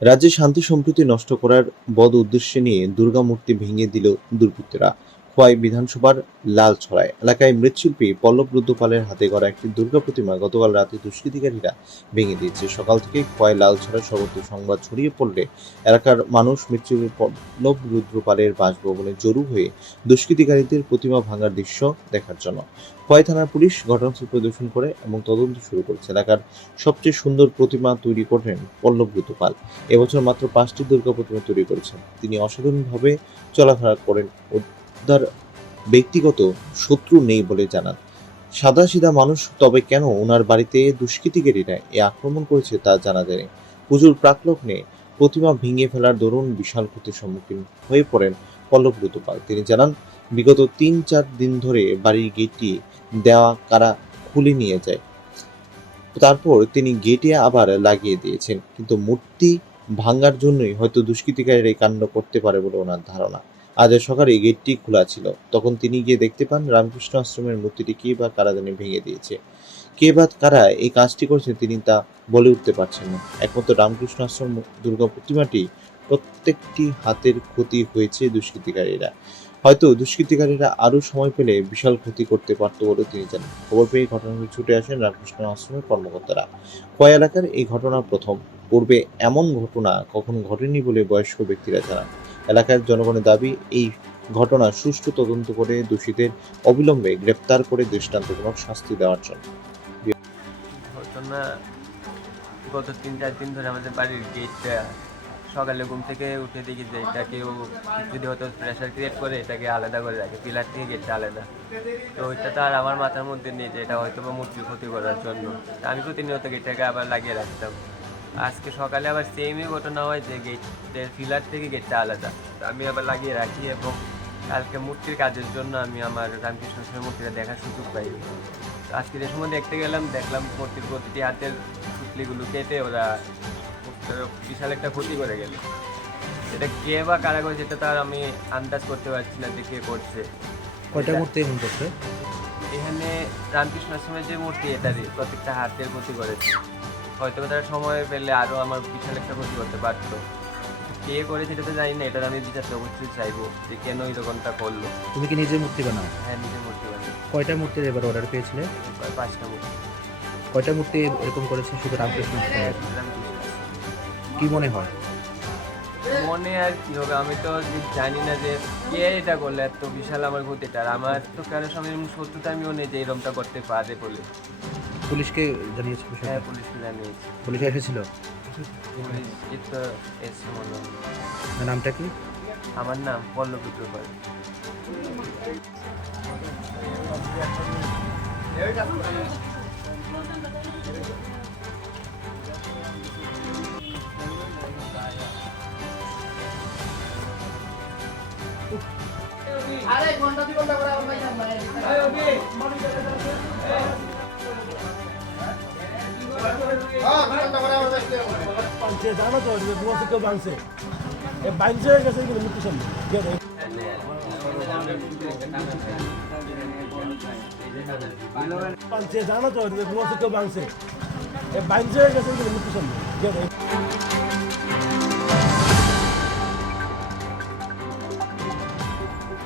রাজ্যে শান্তি সম্প্রীতি নষ্ট করার বদ উদ্দেশ্য নিয়ে দুর্গা মূর্তি ভেঙে দিল দুর্বৃত্তরা। খোয়াই বিধানসভার লালছড়ায়। এলাকায় মৃৎশিল্পী পল্লব রুদ্রপালের হাতে গড়া একটি দুর্গা প্রতিমা গতকাল রাতে দুষ্কৃতিকারীরা ভেঙে দিয়েছে। সকাল থেকে খোয়াই লালছড়ায় সর্বত্র সংবাদ ছড়িয়ে পড়লে এলাকার মানুষ মৃৎশিল্পী পল্লব রুদ্রপালের বাসভবনে জড়ো হয়ে দুষ্কৃতিকারীদের প্রতিমা ভাঙার দৃশ্য দেখার জন্য। খোয়াই থানার পুলিশ ঘটনাস্থল পরিদর্শন করে এবং তদন্ত শুরু করেছে। এলাকার সবচেয়ে সুন্দর প্রতিমা তৈরি করলেন পল্লব রুদ্রপাল। এবছর মাত্র পাঁচটি দুর্গা প্রতিমা তৈরি করেছেন। তিনি অসাধারণভাবে চলাফেরা করেন তার ব্যক্তিগত শত্রু নেই বলে জানান। সাদা সিধা মানুষ তবে কেন ওনার বাড়িতে দুষ্কৃতিকারীরা এ আক্রমণ করেছে তা জানা যায়নি। পুজোর প্রাকলগ্নে প্রতিমা ভেঙে ফেলার দরুন বিশাল ক্ষতির সম্মুখীন হয়ে পড়েন পল্লব রুতুপাল তিনি জানান, বিগত তিন চার দিন ধরে বাড়ির গেটটি দেওয়া কারা খুলে নিয়ে যায়। তারপর তিনি গেটে আবার লাগিয়ে দিয়েছেন। কিন্তু মূর্তি ভাঙ্গার জন্যই হয়তো দুষ্কৃতিকারীরা এই কাণ্ড করতে পারে বলে ওনার ধারণা। আজ সকালে গেটটি খোলা ছিল। তখন তিনি গিয়ে দেখতে পান রামকৃষ্ণ আশ্রমের মূর্তিটি কে বা কারা জানি ভেঙে দিয়েছে। কে বা কারা এই কাজটি করেছেন তিনি তা বলে উঠতে পারছেন না। একমাত্র রামকৃষ্ণ আশ্রম দুর্গা প্রতিমাটি প্রত্যেকটি হাতের ক্ষতি হয়েছে দুষ্কৃতিকারীরা। হয়তো দুষ্কৃতিকারীরা আরও সময় পেলে বিশাল ক্ষতি করতে পারত বলে তিনি জানেন। খবর পেয়ে ঘটনাটি ছুটে আসেন রামকৃষ্ণ আশ্রমের কর্মকর্তারা। কয় এলাকার এই ঘটনা প্রথম। পূর্বে এমন ঘটনা কখনো ঘটেনি বলে বয়স্ক ব্যক্তিরা জানান। এলাকার জনগণের দাবি, এই ঘটনা সুষ্ঠু তদন্ত করে দোষীদের অবিলম্বে গ্রেপ্তার করে দৃষ্টান্তমূলক শাস্তি দেওয়ার জন্য। গত তিন, চার দিন ধরে আমাদের বাড়ির গেটটা সকালে ঘুম থেকে উঠে দেখি যে এটা কেউ যদি হয়তো প্রেশার ক্রিয়েট করে, এটাকে আলাদা করে রাখে পিলার থেকে গেটটা আলাদা। তো ওইটা তো আর আমার মাথার মধ্যে নেই যে এটা হয়তো বা মূর্তির ক্ষতি করার জন্য। আমি প্রতিনিয়ত গেটটাকে আবার লাগিয়ে রাখতাম। আজকে সকালে আবার সেমই ঘটনা হয় যে গেটের ফিলার থেকে গেটটা আলাদা। আমি আবার লাগিয়ে রাখি এবং কালকে মূর্তির কাজের জন্য আমি আমার রামকৃষ্ণ মূর্তিটা দেখার সুযোগ পাই। আজকে যে সময় দেখতে গেলাম দেখলাম মূর্তির প্রতিটি হাতের পুতলিগুলো কেটে ওরা বিশাল একটা ক্ষতি করে গেল। এটা কে বা কারা করেছে সেটা তো আর আমি আন্দাজ করতে পারছি না যে কে করছে। কয়টা মূর্তি এরকম করছে এখানে রামকৃষ্ণ আশ্রমের যে মূর্তি এটারই প্রত্যেকটা হাতের ক্ষতি করেছে। হয়তো তারা সময় পেলে আরও আমার বিশাল একটা ক্ষতি করতে পারতো। কে করেছে সেটা তো জানি না এটা আমি বিচারতে অবশ্যই চাইব যে কেন এই এরকমটা করল। তুমি কি নিজে মূর্তি বানাও? হ্যাঁ নিজে মূর্তি বানিয়ে কয়টা মূর্তির এবার অর্ডার পেয়েছিলে? পাঁচটা মূর্তি। কয়টা মূর্তি এরকম করেছে শুধু রামকৃষ্ণ হ্যাঁ? কি মনে হয়? মনে আর কি হবে আমি তো জানি না যে কে এটা করলে এত বিশাল আমার ক্ষতিটা। আর আমার তো কারোর সঙ্গে শত্রুতা আমিও নেই যে এরকমটা করতে পারে বলে। পুলিশকে জানিয়েছে হ্যাঁ পুলিশকে জানিয়েছি। পুলিশ এসেছিল? পুলিশ এই তো এসছে মনে হয়। আর নামটা কি? আমার নাম পল্লব রুদ্রপাল পাঁচছে জানো তো তোমার কেউ বাইনছে হয়ে গেছে কিন্তু মৃত্যু সামনে জানো তো তোমার কেউ বাইনছে হয়ে গেছে কিন্তু মৃত্যু সামনে